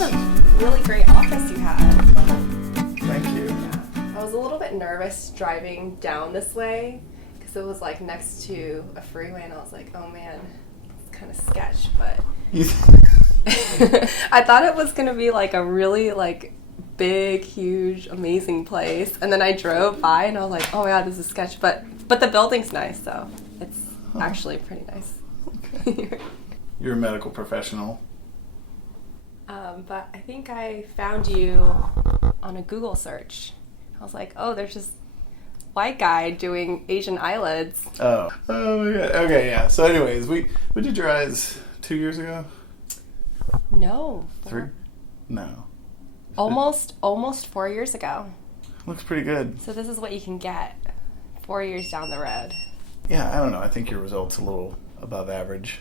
This is a really great office you have. Thank you. Yeah. I was a little bit nervous driving down this way because it was like next to a freeway, and I was like, oh man, it's kind of sketch, but I thought it was gonna be like a really like big, huge, amazing place, and then I drove by and I was like, oh my god, this is sketch, but the building's nice, so it's actually pretty nice. Okay. You're a medical professional. But I think I found you on a Google search. I was like, oh, there's this white guy doing Asian eyelids. Oh my god. Okay, yeah. So anyways, we did your eyes 2 years ago? No. 3? No. Almost 4 years ago. Looks pretty good. So this is what you can get 4 years down the road. Yeah, I don't know. I think your result's a little above average.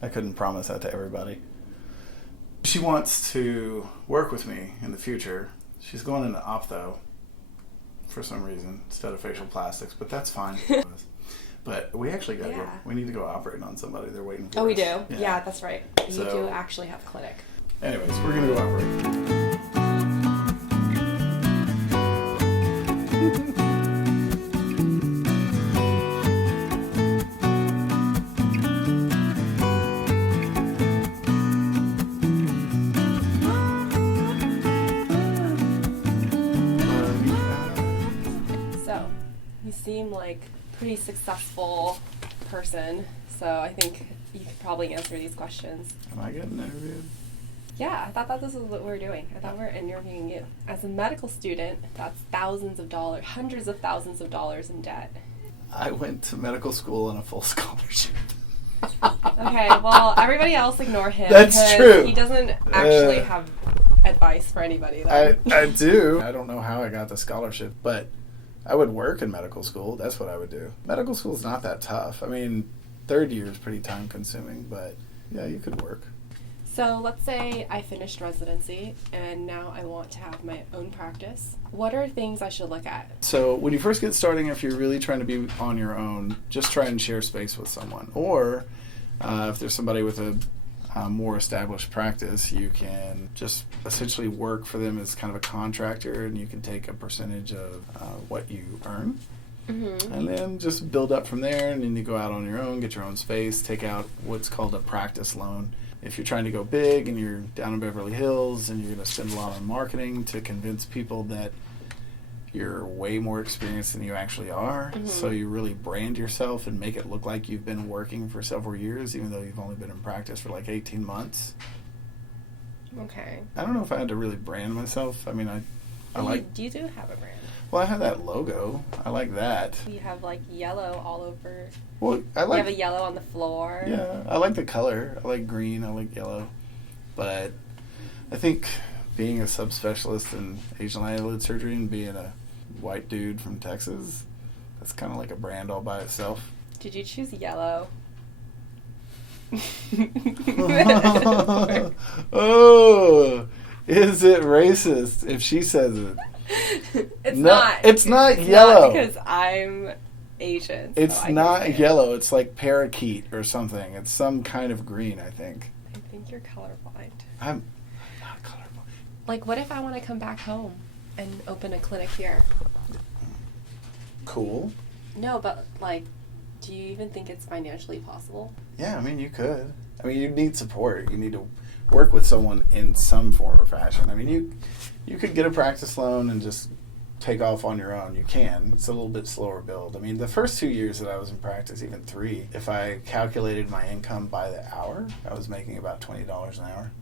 I couldn't promise that to everybody. She wants to work with me in the future. She's going into ophtho for some reason instead of facial plastics, but that's fine. But we actually got to go. We need to go operate on somebody. They're waiting for us. Oh, we do? Yeah, that's right. You So- do actually have a clinic. Anyways, we're going to go operate. So, you seem like a pretty successful person, so I think you could probably answer these questions. Am I getting interviewed? Yeah, I thought that this was what we were doing. I thought we were interviewing you. As a medical student, that's thousands of dollars, hundreds of thousands of dollars in debt. I went to medical school on a full scholarship. Okay, well, everybody else ignore him. That's because true. He doesn't actually have advice for anybody. I do. I don't know how I got the scholarship, but I would work in medical school. That's what I would do. Medical school is not that tough. I mean, third year is pretty time consuming, but yeah, you could work. So let's say I finished residency and now I want to have my own practice. What are things I should look at? So when you first get starting, if you're really trying to be on your own, just try and share space with someone. Or if there's somebody with a more established practice, you can just essentially work for them as kind of a contractor, and you can take a percentage of what you earn. Mm-hmm. And then just build up from there, and then you go out on your own, get your own space, take out what's called a practice loan. If you're trying to go big and you're down in Beverly Hills and you're going to spend a lot on marketing to convince people that you're way more experienced than you actually are, so you really brand yourself and make it look like you've been working for several years, even though you've only been in practice for like 18 months. Okay. I don't know if I had to really brand myself. I mean, I like... You do have a brand. Well, I have that logo. I like that. You have like yellow all over. Well, I You like... have a yellow on the floor. Yeah, I like the color. I like green. I like yellow. But I think being a subspecialist in Asian Eyelid Surgery and being a white dude from Texas, that's kind of like a brand all by itself. Did you choose yellow? Oh, is it racist if she says it? It's No, not. it's not It's yellow. Not because I'm Asian. It's so I not can say it. yellow. It's like parakeet or something. It's some kind of green, I think. I think you're colorblind. I'm not colorblind. Like, what if I want to come back home and open a clinic here? Cool. No, but like, do you even think it's financially possible? Yeah, I mean, you could. I mean, you need support. You need to work with someone in some form or fashion. I mean, you could get a practice loan and just take off on your own. You can. It's a little bit slower build. I mean, the first 2 years that I was in practice, even 3, if I calculated my income by the hour, I was making about $20 an hour,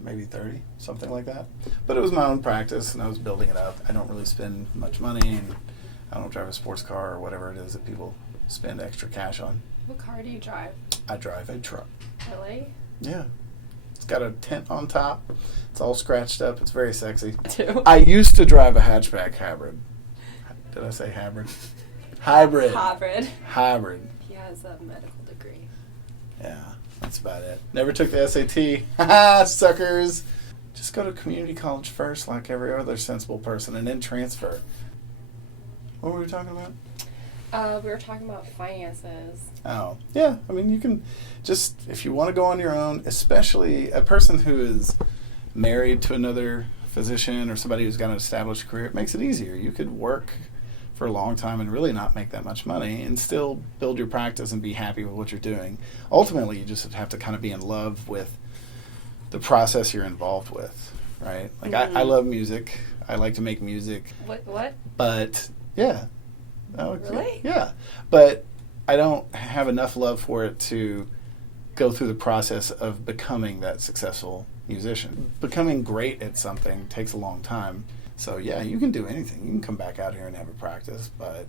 maybe 30, something like that. But it was my own practice, and I was building it up. I don't really spend much money, and I don't drive a sports car or whatever it is that people spend extra cash on. What car do you drive? I drive a truck. Really? Yeah. It's got a tent on top. It's all scratched up. It's very sexy. Too. I used to drive a hatchback hybrid. Did I say hybrid? Hybrid. Hybrid. Hybrid. He has a medical degree. Yeah, that's about it. Never took the SAT. Haha, suckers. Just go to community college first, like every other sensible person, and then transfer. What were we talking about? We were talking about finances. Oh, yeah. I mean, you can just, if you want to go on your own, especially a person who is married to another physician or somebody who's got an established career, it makes it easier. You could work for a long time and really not make that much money and still build your practice and be happy with what you're doing. Ultimately, you just have to kind of be in love with the process you're involved with, right? Like, I love music. I like to make music. What? But, yeah. Really? Yeah. But I don't have enough love for it to go through the process of becoming that successful musician. Becoming great at something takes a long time. So, yeah, you can do anything. You can come back out here and have a practice, but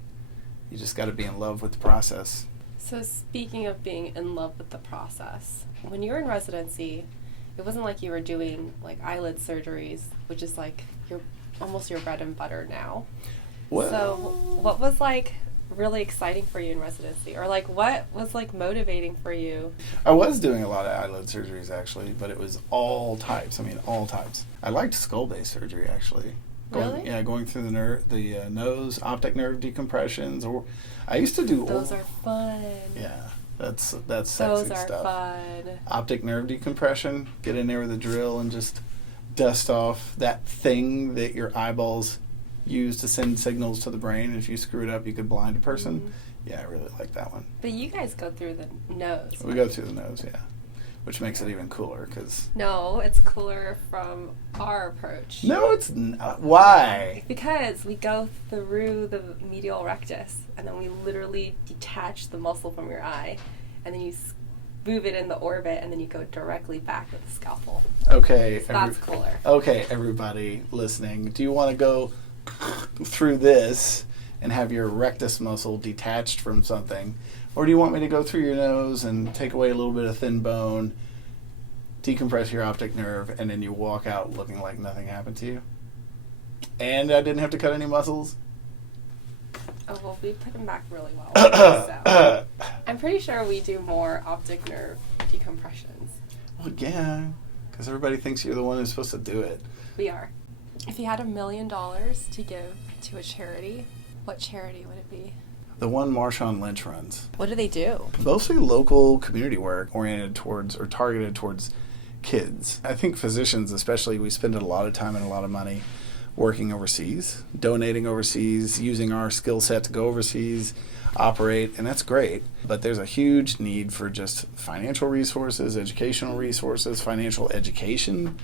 you just got to be in love with the process. So speaking of being in love with the process, when you were in residency, it wasn't like you were doing like eyelid surgeries, which is like almost your bread and butter now. Well, so what was like really exciting for you in residency, or like what was like motivating for you? I was doing a lot of eyelid surgeries actually, but it was all types. I mean, all types. I liked skull-based surgery actually. Going through the nose, optic nerve decompressions, or I used to do. Those are fun. Yeah, that's sexy Those are stuff. fun. Optic nerve decompression. Get in there with a drill and just dust off that thing that your eyeballs use to send signals to the brain. If you screw it up, you could blind a person. Mm-hmm. Yeah, I really like that one. But you guys go through the nose. We go through the nose, yeah. Which makes it even cooler, because... No, it's cooler from our approach. No, it's not. Why? Because we go through the medial rectus, and then we literally detach the muscle from your eye, and then you move it in the orbit, and then you go directly back with the scalpel. Okay. So that's cooler. Okay, everybody listening, do you want to go through this and have your rectus muscle detached from something? Or do you want me to go through your nose and take away a little bit of thin bone, decompress your optic nerve, and then you walk out looking like nothing happened to you? And I didn't have to cut any muscles? Oh, well, we put them back really well. So I'm pretty sure we do more optic nerve decompressions. Well, yeah, because everybody thinks you're the one who's supposed to do it. We are. If you had $1 million to give to a charity, what charity would it be? The one Marshawn Lynch runs. What do they do? Mostly local community work oriented towards or targeted towards kids. I think physicians especially, we spend a lot of time and a lot of money working overseas, donating overseas, using our skill set to go overseas, operate, and that's great. But there's a huge need for just financial resources, educational resources, financial education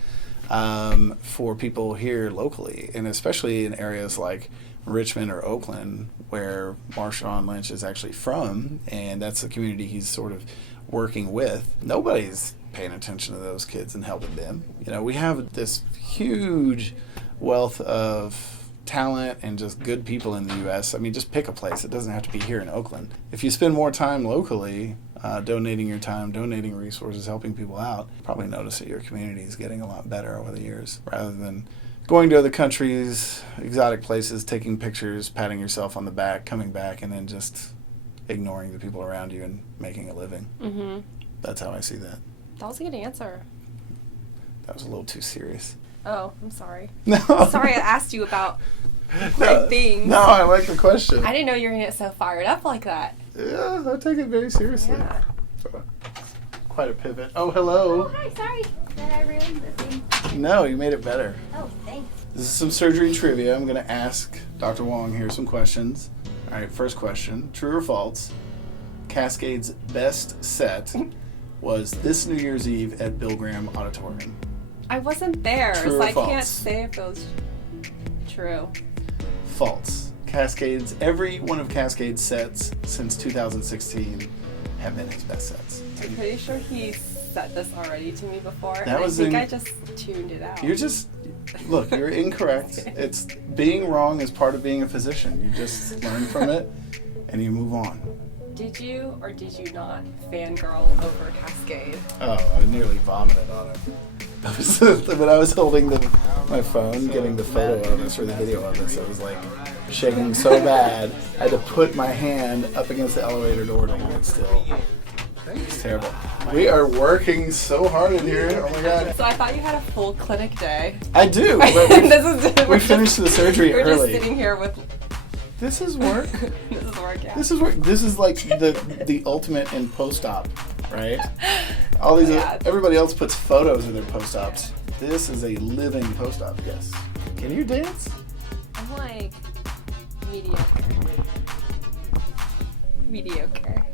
for people here locally, and especially in areas like Richmond or Oakland, where Marshawn Lynch is actually from, and that's the community he's sort of working with. Nobody's paying attention to those kids and helping them. You know, we have this huge wealth of talent and just good people in the U.S. I mean, just pick a place. It doesn't have to be here in Oakland. If you spend more time locally, donating your time, donating resources, helping people out, you probably notice that your community is getting a lot better over the years, rather than going to other countries, exotic places, taking pictures, patting yourself on the back, coming back, and then just ignoring the people around you and making a living. Mm-hmm. That's how I see that. That was a good answer. That was a little too serious. Oh, I'm sorry. No. Sorry I asked you about hard things. No, I like the question. I didn't know you were going to get so fired up like that. Yeah, I take it very seriously. Yeah. So, quite a pivot. Oh, hello. Oh, hi, sorry. Did I ruin the thing? No, you made it better. Oh, thanks. This is some surgery trivia. I'm going to ask Dr. Wang here some questions. All right, first question. True or false? Cascade's best set was this New Year's Eve at Bill Graham Auditorium. I wasn't there, True so or I false? can't say if those true. False. Every one of Cascade's sets since 2016 have been his best sets. I'm pretty sure he said this already to me before, That and was I think in- I just tuned it out. Look, you're incorrect. It's being wrong is part of being a physician. You just learn from it and you move on. Did you or did you not fangirl over Cascade? Oh, I nearly vomited on it. When I was holding my phone, getting the photo of this or the video of this, I was like shaking so bad, I had to put my hand up against the elevator door to hold it still. It's terrible. We are working so hard in here. Oh my god. So I thought you had a full clinic day. I do. But we finished the surgery we're early. We're just sitting here with... This is work. This is work, yeah. This is work. This is like the ultimate in post-op, right? All these, Yeah. everybody else puts photos of their post-ops. This is a living post-op guest. Can you dance? I'm like mediocre. Mediocre.